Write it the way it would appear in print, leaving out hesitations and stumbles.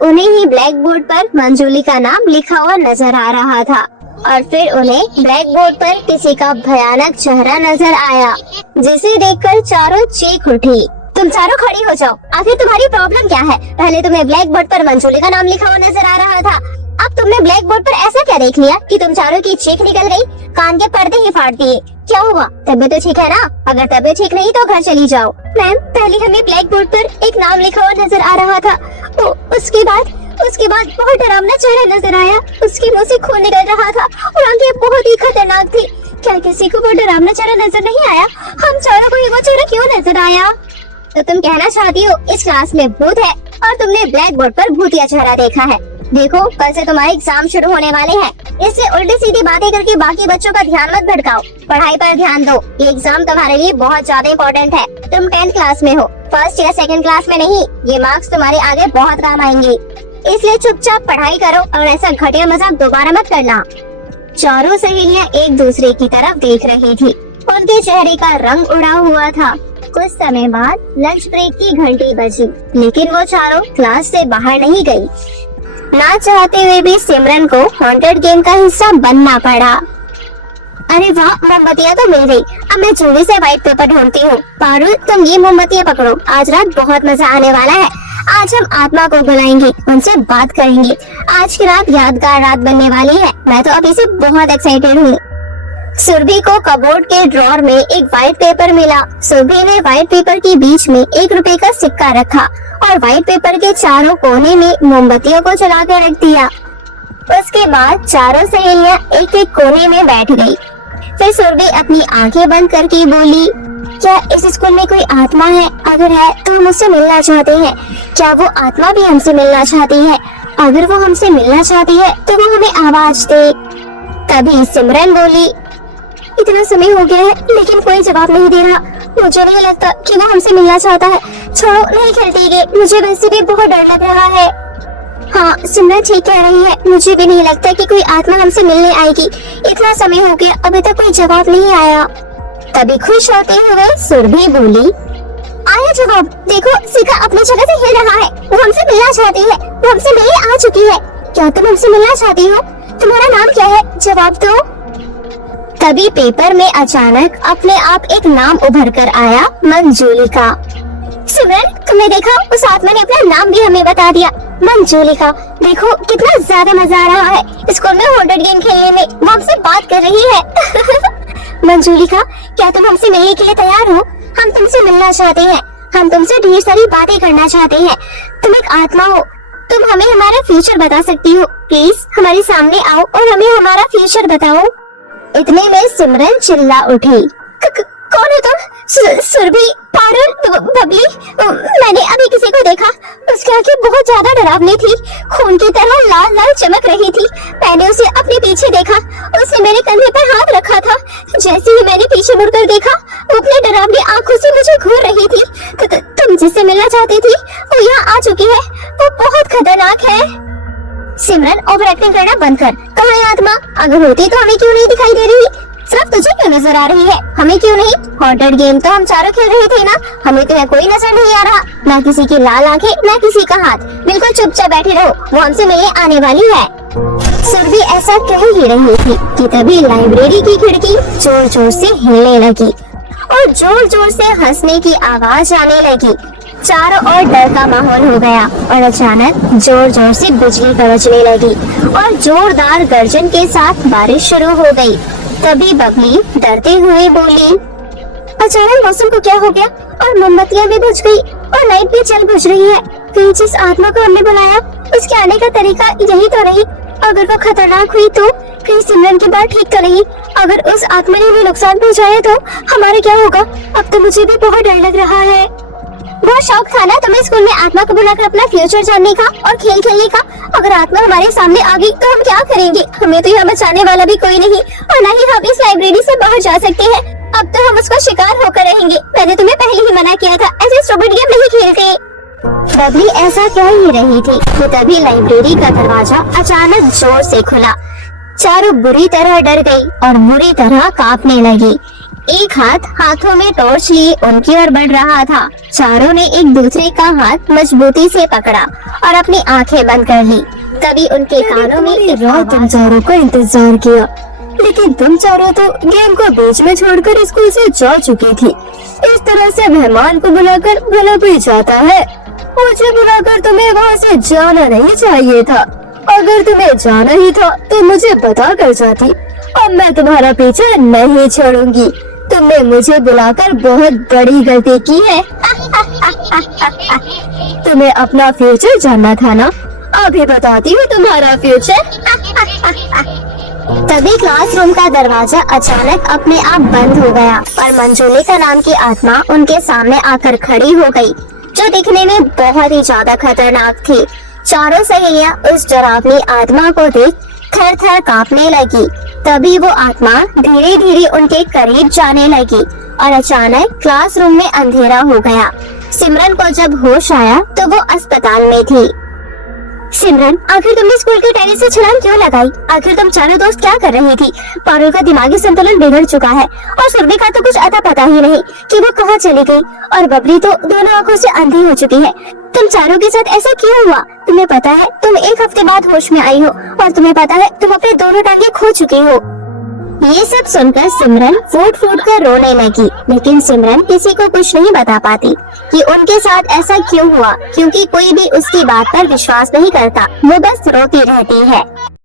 उन्हें ही black board पर मंजूली का नाम लिखा हुआ नजर आ रहा था और फिर उन्हें ब्लैक बोर्ड पर किसी का भयानक चेहरा नजर आया, जिसे देखकर चारों चीख उठी। तुम चारों खड़ी हो जाओ, आखिर तुम्हारी प्रॉब्लम क्या है? पहले तुम्हें ब्लैक बोर्ड पर मंजूली का नाम लिखा हुआ नजर आ रहा था, अब तुमने ब्लैक बोर्ड पर ऐसा क्या देख लिया कि तुम चारों की चीख निकल गई, कान के पर्दे ही फाड़ दिए? क्या हुआ? तबीयत तो ठीक है ना? अगर तबीयत ठीक नहीं तो घर चली जाओ। मैम, पहले हमें ब्लैक बोर्ड पर एक नाम लिखा हुआ नजर आ रहा था, उसके बाद बहुत डरावना चेहरा नजर आया, उसके मुंह से खून निकल रहा था और आंखें बहुत ही खतरनाक थी। क्या किसी को वो डरावना चेहरा नजर नहीं आया? हम चारों को ही वो चेहरा क्यों नजर आया? तो तुम कहना चाहती हो इस क्लास में भूत है और तुमने ब्लैक बोर्ड पर भूतिया चेहरा देखा है। देखो, कल से तुम्हारे एग्जाम शुरू होने वाले हैं, इसलिए उल्टी सीधी बातें करके बाकी बच्चों का ध्यान मत भटकाओ, पढ़ाई पर ध्यान दो। ये एग्जाम तुम्हारे लिए बहुत ज्यादा इम्पोर्टेंट है। तुम 10th क्लास में हो, फर्स्ट या सेकंड क्लास में नहीं। ये मार्क्स तुम्हारे आगे बहुत काम आएंगे, इसलिए चुपचाप पढ़ाई करो और ऐसा घटिया मजाक दोबारा मत करना। चारों सहेलियां एक दूसरे की तरफ देख रही थी, उनके चेहरे का रंग उड़ा हुआ था। कुछ समय बाद लंच ब्रेक की घंटी बजी, लेकिन वो चारों क्लास से बाहर नहीं गई। ना चाहते हुए भी सिमरन को हॉन्टेड गेम का हिस्सा बनना पड़ा। अरे वाह, मोमबत्तियाँ तो मिल गई। अब मैं जल्दी से व्हाइट पेपर ढूंढती हूँ। पारुल, तुम ये मोमबत्तियाँ पकड़ो, आज रात बहुत मजा आने वाला है। आज हम आत्मा को बुलाएंगे, उनसे बात करेंगे। आज की रात यादगार रात बनने वाली है। मैं तो अभी से बहुत एक्साइटेड हूँ। सुरभि को कबोर्ड के ड्रॉर में एक व्हाइट पेपर मिला। सुरभि ने व्हाइट पेपर के बीच में 1 रुपए का सिक्का रखा और व्हाइट पेपर के चारों कोने में मोमबत्तियों को जला कर रख दिया। उसके बाद चारों सहेलियां एक एक कोने में बैठ गई। फिर सुरभि अपनी आंखें बंद करके बोली, क्या इस स्कूल में कोई आत्मा है? अगर है तो हम उससे मिलना चाहते हैं। क्या वो आत्मा भी हमसे मिलना चाहती है? अगर वो हमसे मिलना चाहती है तो वो हमें आवाज दे। तभी सिमरन बोली, इतना समय हो गया है लेकिन कोई जवाब नहीं दे रहा। मुझे नहीं लगता कि वो हमसे मिलना चाहता है। छोड़ो, नहीं खेलती, मुझे वैसे भी बहुत डर लग रहा है। हाँ, सिमरन ठीक कह रही है, मुझे भी नहीं लगता कि कोई आत्मा हमसे मिलने आएगी। इतना समय हो गया, अभी तक कोई जवाब नहीं आया। तभी खुश होते हुए सुरभि बोली, आया जवाब। देखो, शिखा अपनी जगह से हिल रहा है। वो हमसे मिलना चाहती है, वो हमसे मिलने आ चुकी है। क्या तुम हमसे मिलना चाहती हो? तुम्हारा नाम क्या है? जवाब दो। तभी पेपर में अचानक अपने आप एक नाम उभर कर आया, मंजूलिका। सिमरन, तुमने देखा, उस आत्मा ने अपना नाम भी हमें बता दिया, मंजूलिका। देखो कितना ज्यादा मजा आ रहा है स्कूल में हॉन्टेड गेम खेलने में। वो हमसे बात कर रही है। मंजूलिका, क्या तुम हमसे मिलने के लिए तैयार हो? हम तुमसे मिलना चाहते हैं, हम तुमसे ढेर सारी बातें करना चाहते हैं। तुम एक आत्मा हो, तुम हमें हमारा फ्यूचर बता सकती हो। प्लीज हमारे सामने आओ और हमें हमारा फ्यूचर बताओ। इतने में सिमरन चिल्ला उठी, कौन हो तुम? सुरभि, पारुल, बबली, मैंने अभी किसी को देखा। उसकी आंखें बहुत ज्यादा डरावनी थी, खून की तरह लाल लाल चमक रही थी। मैंने उसे अपने पीछे देखा, उसने मेरे कंधे पर हाथ रखा था। जैसे ही मैंने पीछे मुड़कर देखा, वो अपने डरावनी आंखों से मुझे घूर रही थी। तुम जिससे मिलना चाहती थी वो यहाँ आ चुकी है। वो बहुत खतरनाक है। सिमरन, ओवर एक्टिंग करना बंद कर। कहाँ है आत्मा? अगर होती तो हमें क्यों नहीं दिखाई दे रही? सिर्फ तुझे क्यों नजर आ रही है, हमें क्यों नहीं? हॉन्टेड गेम तो हम चारों खेल रहे थे ना, हमें तो कोई नजर नहीं आ रहा। ना किसी की लाल आंखें, ना किसी का हाथ। बिल्कुल चुपचाप बैठे रहो, वो हमसे मिलने आने वाली है। सुरभि ऐसा कह ही रही थी कि तभी लाइब्रेरी की खिड़की जोर जोर से हिलने लगी और जोर जोर से हंसने की आवाज आने लगी। चारों ओर डर का माहौल हो गया और अचानक जोर जोर से बिजली गरजने लगी और जोरदार गर्जन के साथ बारिश शुरू हो गई। तभी बबली डरते हुए बोली, अचानक मौसम को क्या हो गया और मोमबत्तियां भी बुझ गई और लाइट भी जल बुझ रही है। कहीं जिस आत्मा को हमने बुलाया उसके आने का तरीका यही तो नहीं? अगर वो खतरनाक हुई तो कहीं सिमरन की बात ठीक तो नहीं? अगर उस आत्मा ने भी नुकसान पहुँचाया तो हमारा क्या होगा? अब तो मुझे भी बहुत डर लग रहा है। बहुत शौक था ना तुम्हें स्कूल में आत्मा को बुलाकर अपना फ्यूचर जानने का और खेल खेलने का। अगर आत्मा हमारे सामने आ गई तो हम क्या करेंगे? हमें तो यहाँ बचाने वाला भी कोई नहीं और न ही हम इस लाइब्रेरी से बाहर जा सकते हैं। अब तो हम उसका शिकार होकर रहेंगे। मैंने तुम्हें पहले ही मना किया था, ऐसे स्टूपिड गेम नहीं खेलते। बबली ऐसा कह ही रही थी कि तभी लाइब्रेरी का दरवाजा अचानक जोर से खुला। चारों बुरी तरह डर गई और बुरी तरह कांपने लगी। एक हाथ हाथों में टॉर्च लिए उनकी ओर बढ़ रहा था। चारों ने एक दूसरे का हाथ मजबूती से पकड़ा और अपनी आंखें बंद कर ली। तभी उनके कानों में एक रात तुम चारों का इंतजार किया, लेकिन तुम चारों तो गेम को बीच में छोड़कर स्कूल से जा चुकी थी। इस तरह से मेहमान को बुलाकर भला कोई जाता है? मुझे बुलाकर तुम्हें वहाँ से जाना नहीं चाहिए था। अगर तुम्हें जाना ही था तो मुझे बता कर जाती। अब मैं तुम्हारा पीछा नहीं छोड़ूंगी। तुमने मुझे बुलाकर बहुत बड़ी गलती की है। तुम्हें अपना फ्यूचर जानना था ना? अभी बताती हूँ तुम्हारा फ्यूचर। तभी क्लासरूम का दरवाजा अचानक अपने आप बंद हो गया और मंजुलिका नाम की आत्मा उनके सामने आकर खड़ी हो गई, जो दिखने में बहुत ही ज्यादा खतरनाक थी। चारों सहेलियां उस डरावनी आत्मा को देख थर थर कांपने लगी। तभी वो आत्मा धीरे धीरे उनके करीब जाने लगी और अचानक क्लासरूम में अंधेरा हो गया। सिमरन को जब होश आया तो वो अस्पताल में थी। सिमरन, आखिर तुमने स्कूल के टेरेस से छलांग क्यों लगाई? आखिर तुम चारों दोस्त क्या कर रही थी? पारुल का दिमागी संतुलन बिगड़ चुका है और सुरभि का तो कुछ अता पता ही नहीं कि वो कहाँ चली गई, और बबली तो दोनों आंखों से अंधी हो चुकी है। तुम चारों के साथ ऐसा क्यों हुआ? तुम्हें पता है तुम एक हफ्ते बाद होश में आई हो, और तुम्हें पता है तुम अपने दोनों टांगे खो चुकी हो। ये सब सुनकर सिमरन फूट फूट कर रोने लगी, लेकिन सिमरन किसी को कुछ नहीं बता पाती कि उनके साथ ऐसा क्यों हुआ, क्योंकि कोई भी उसकी बात पर विश्वास नहीं करता। वो बस रोती रहती है।